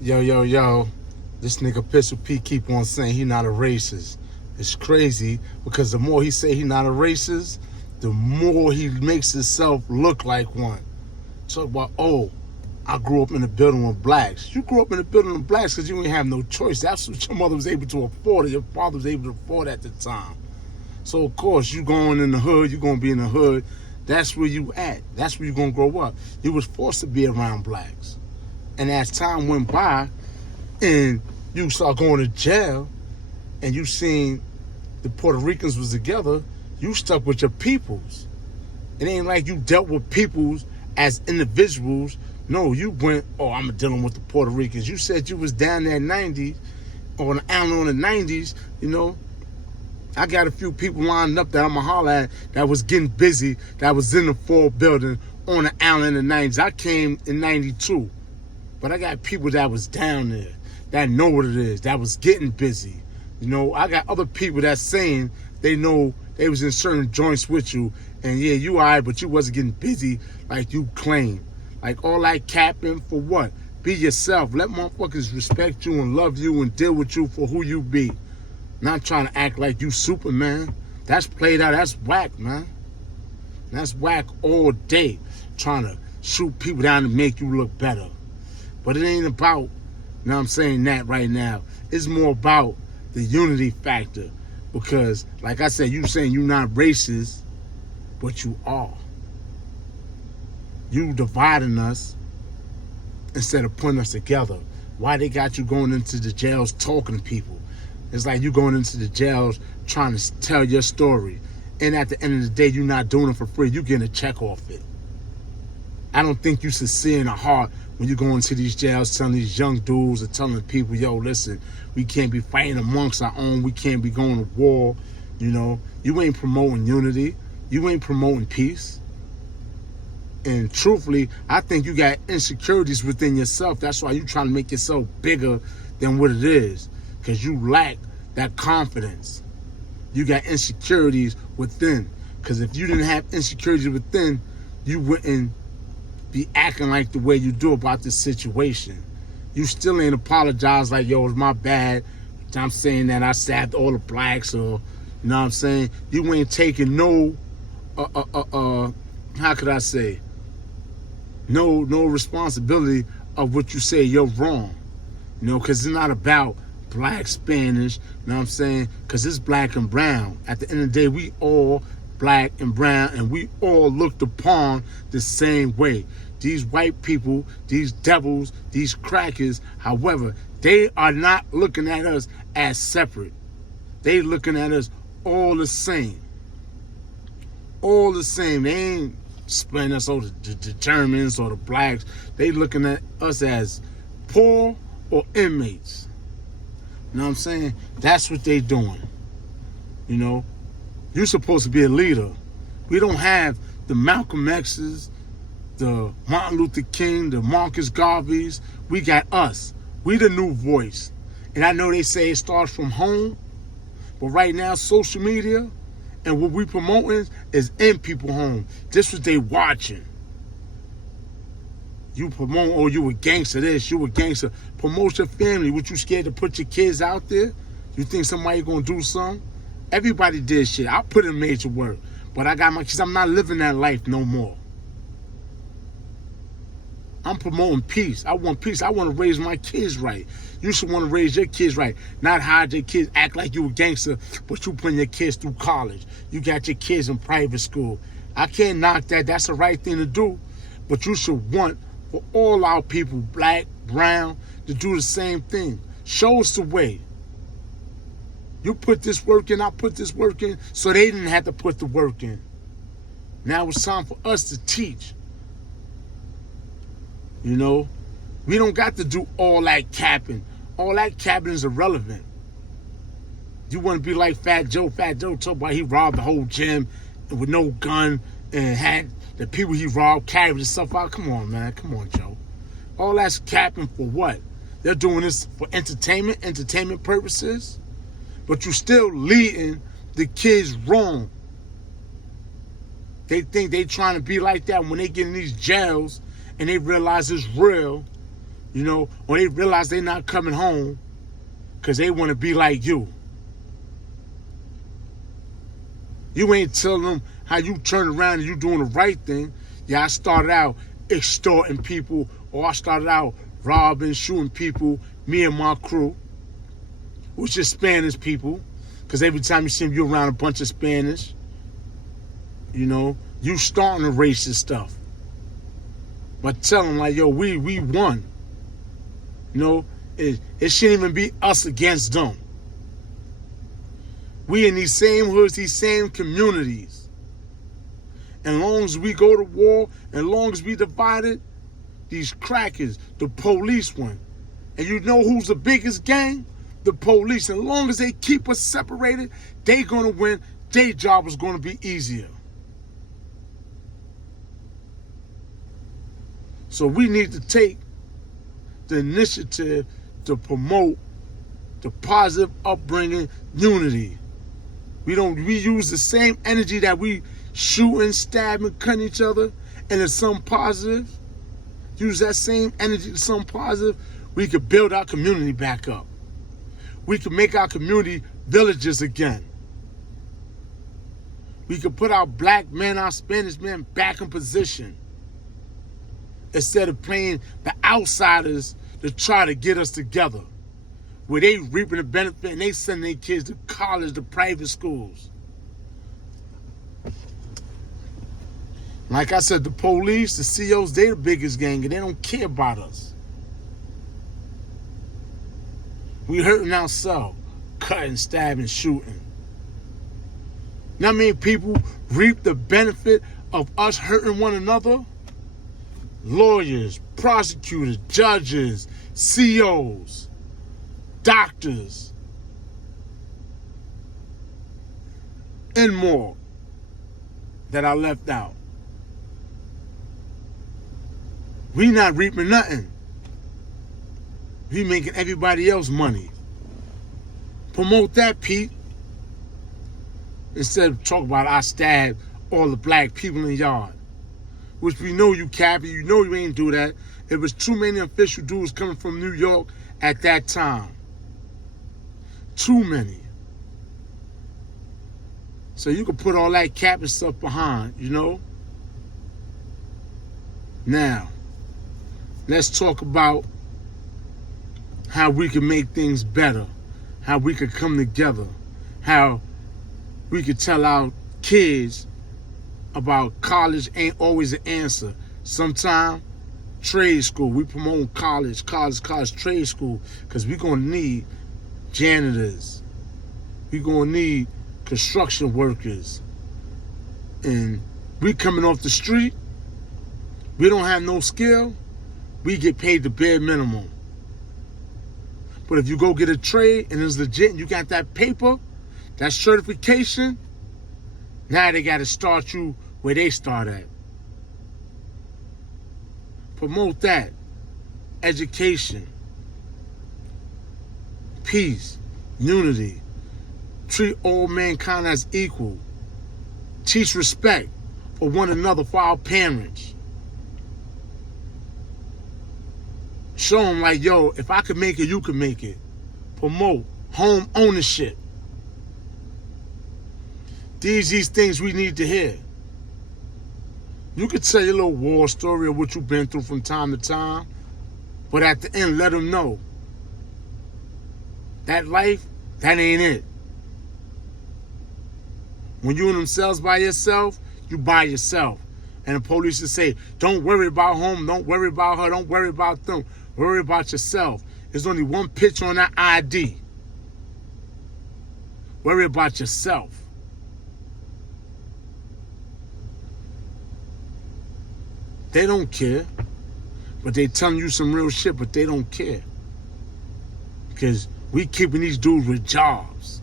Yo. This nigga Pistol P keep on saying he not a racist. It's crazy because the more he say he not a racist, the more he makes himself look like one. Talk about, oh, I grew up in a building with blacks. You grew up in a building with blacks because you ain't have no choice. That's what your mother was able to afford. Your father was able to afford at the time. So, of course, you going in the hood, you going to be in the hood. That's where you at. That's where you going to grow up. You was forced to be around blacks. And as time went by and you start going to jail and you seen the Puerto Ricans was together, you stuck with your peoples. It ain't like you dealt with peoples as individuals. No, you went, oh, I'm dealing with the Puerto Ricans. You said you was down there in the 90s, or on the island in the 90s, you know. I got a few people lined up that I'm going to holler at that was getting busy, that was in the Ford building on the island in the 90s. I came in 92. But I got people that was down there, that know what it is, that was getting busy. You know, I got other people that's saying they know they was in certain joints with you, and yeah, you all right, but you wasn't getting busy like you claim. Like all that capping for what? Be yourself. Let motherfuckers respect you and love you and deal with you for who you be. Not trying to act like you Superman. That's played out. That's whack, man. That's whack all day. Trying to shoot people down to make you look better. But it ain't about, you know what I'm saying, that right now. It's more about the unity factor. Because, like I said, you saying you not racist, but you are. You dividing us instead of putting us together. Why they got you going into the jails talking to people? It's like you going into the jails trying to tell your story. And at the end of the day, you're not doing it for free. You're getting a check off it. I don't think you sincere in the heart when you go into these jails telling these young dudes or telling people, yo, listen, we can't be fighting amongst our own. We can't be going to war. You know, you ain't promoting unity. You ain't promoting peace. And truthfully, I think you got insecurities within yourself. That's why you're trying to make yourself bigger than what it is. Because you lack that confidence. You got insecurities within. Because if you didn't have insecurities within, you wouldn't be acting like the way you do about this situation. You still ain't apologize like, yo, it's my bad. I'm saying that I stabbed all the blacks, or, you know what I'm saying? You ain't taking no, how could I say? No responsibility of what you say you're wrong. You know, because it's not about black, Spanish, you know what I'm saying? Because it's black and brown. At the end of the day, we all black and brown, and we all looked upon the same way. These white people, these devils, these crackers, however, they are not looking at us as separate. They looking at us all the same. All the same. They ain't splitting us over the Germans or the blacks. They looking at us as poor or inmates. You know what I'm saying? That's what they doing. You know? You're supposed to be a leader. We don't have the Malcolm X's, the Martin Luther King, the Marcus Garveys. We got us. We the new voice. And I know they say it starts from home, but right now social media and what we promoting is in people's home. This what they watching. You promote, oh, you a gangster this, you a gangster. Promote your family. What, you scared to put your kids out there? You think somebody gonna do something? Everybody did shit. I put in major work. But I got my kids. I'm not living that life no more. I'm promoting peace. I want peace. I want to raise my kids right. You should want to raise your kids right. Not hide your kids, act like you a gangster, but you putting your kids through college. You got your kids in private school. I can't knock that. That's the right thing to do. But you should want for all our people, black, brown, to do the same thing. Show us the way. You put this work in, I put this work in, so they didn't have to put the work in. Now it's time for us to teach. You know, we don't got to do all that capping. All that capping is irrelevant. You want to be like Fat Joe. Fat Joe talked about he robbed the whole gym with no gun and had the people he robbed carry his stuff out. Come on, man. Come on, Joe. All that's capping for what? They're doing this for entertainment purposes. But you're still leading the kids wrong. They think they trying to be like that when they get in these jails and they realize it's real. or they realize they're not coming home because they want to be like you. You ain't telling them how you turn around and you doing the right thing. Yeah, I started out extorting people, or I started out robbing, shooting people, me and my crew, which is Spanish people, because every time you see them, you're around a bunch of Spanish. You starting the racist stuff. But tell them, like, yo, we won. It shouldn't even be us against them. We in these same hoods, these same communities. And as long as we go to war, and as long as we divided, these crackers, the police win. And you know who's the biggest gang? The police. And as long as they keep us separated, they gonna win. Their job is gonna be easier. So we need to take the initiative to promote the positive upbringing, unity. We use the same energy that we shooting, stabbing, cutting each other, and it's something positive. Use that same energy to something positive. We could build our community back up. We could make our community villages again. We could put our black men, our Spanish men back in position, instead of playing the outsiders to try to get us together, where they reaping the benefit and they sending their kids to college, to private schools. Like I said, the police, the COs, they the biggest gang, and they don't care about us. We hurting ourselves, cutting, stabbing, shooting. Now, how many people reap the benefit of us hurting one another? Lawyers, prosecutors, judges, COs, doctors, and more that I left out. We not reaping nothing. We making everybody else money. Promote that, Pete. Instead of talking about I stabbed all the black people in the yard. Which we know you capping, you know you ain't do that. It was too many official dudes coming from New York at that time. Too many. So you can put all that capping stuff behind, Now, let's talk about how we can make things better, how we could come together, how we could tell our kids about college ain't always an answer. Sometimes trade school, we promote college, trade school, because we're going to need janitors. We're going to need construction workers. And we coming off the street, we don't have no skill, we get paid the bare minimum. But if you go get a trade and it's legit and you got that paper, that certification, now they got to start you where they start at. Promote that. Education. Peace. Unity. Treat all mankind as equal. Teach respect for one another, for our parents. Show them like, yo, if I could make it, you could make it. Promote home ownership. These things we need to hear. You could tell your little war story of what you've been through from time to time, but at the end, let them know that life, that ain't it. When you in themselves by yourself, you by yourself. And the police will say, don't worry about home, don't worry about her, don't worry about them. Worry about yourself. There's only one picture on that ID. Worry about yourself. They don't care, but they telling you some real shit, but they don't care. Because we keeping these dudes with jobs.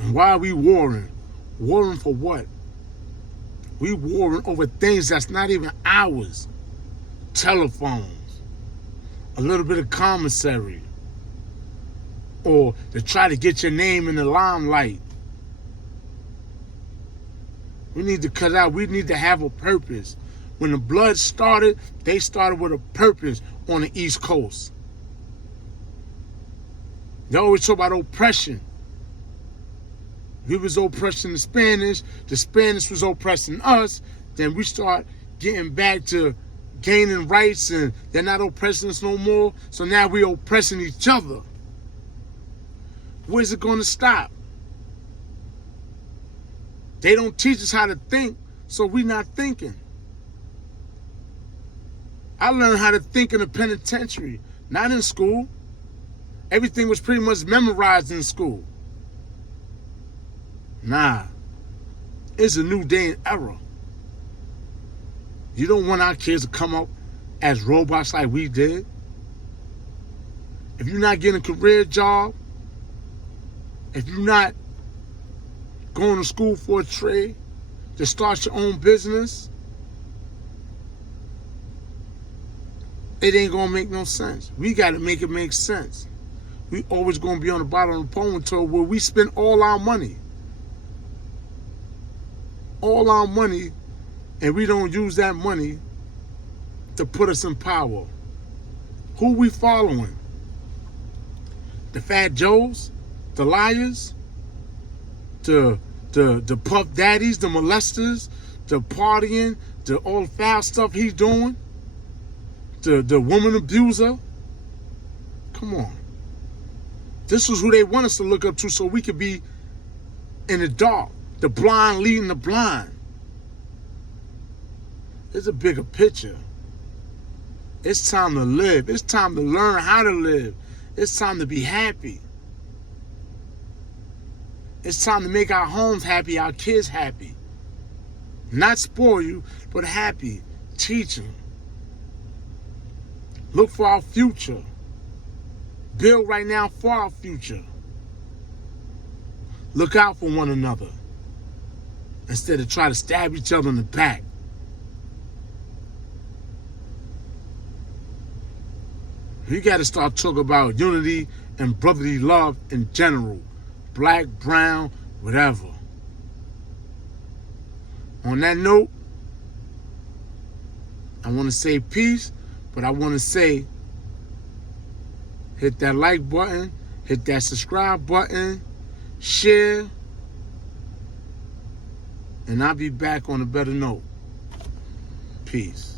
And why are we warring? Warring for what? We warring over things that's not even ours. Telephones, a little bit of commissary, or to try to get your name in the limelight. We need to cut out. We need to have a purpose. When the blood started, they started with a purpose on the East Coast. They always talk about oppression. We was oppressing the Spanish was oppressing us, then we start getting back to gaining rights and they're not oppressing us no more. So now we're oppressing each other. Where's it going to stop? They don't teach us how to think, so we're not thinking. I learned how to think in the penitentiary, not in school. Everything was pretty much memorized in school. Nah, it's a new day and era. You don't want our kids to come up as robots like we did. If you're not getting a career job, if you're not going to school for a trade, to start your own business, it ain't gonna make no sense. We gotta make it make sense. We always gonna be on the bottom of the pole tool where we spend all our money. All our money, and we don't use that money to put us in power. Who we following? The Fat Joes? The liars? The puff daddies, the molesters, the partying, the all foul stuff he's doing? The woman abuser? Come on. This is who they want us to look up to so we could be in the dark. The blind leading the blind. There's a bigger picture. It's time to live. It's time to learn how to live. It's time to be happy. It's time to make our homes happy, our kids happy. Not spoil you, but happy. Teach them. Look for our future. Build right now for our future. Look out for one another instead of try to stab each other in the back. We got to start talking about unity and brotherly love in general. Black, brown, whatever. On that note, I want to say peace, but I want to say hit that like button, hit that subscribe button, share, and I'll be back on a better note. Peace.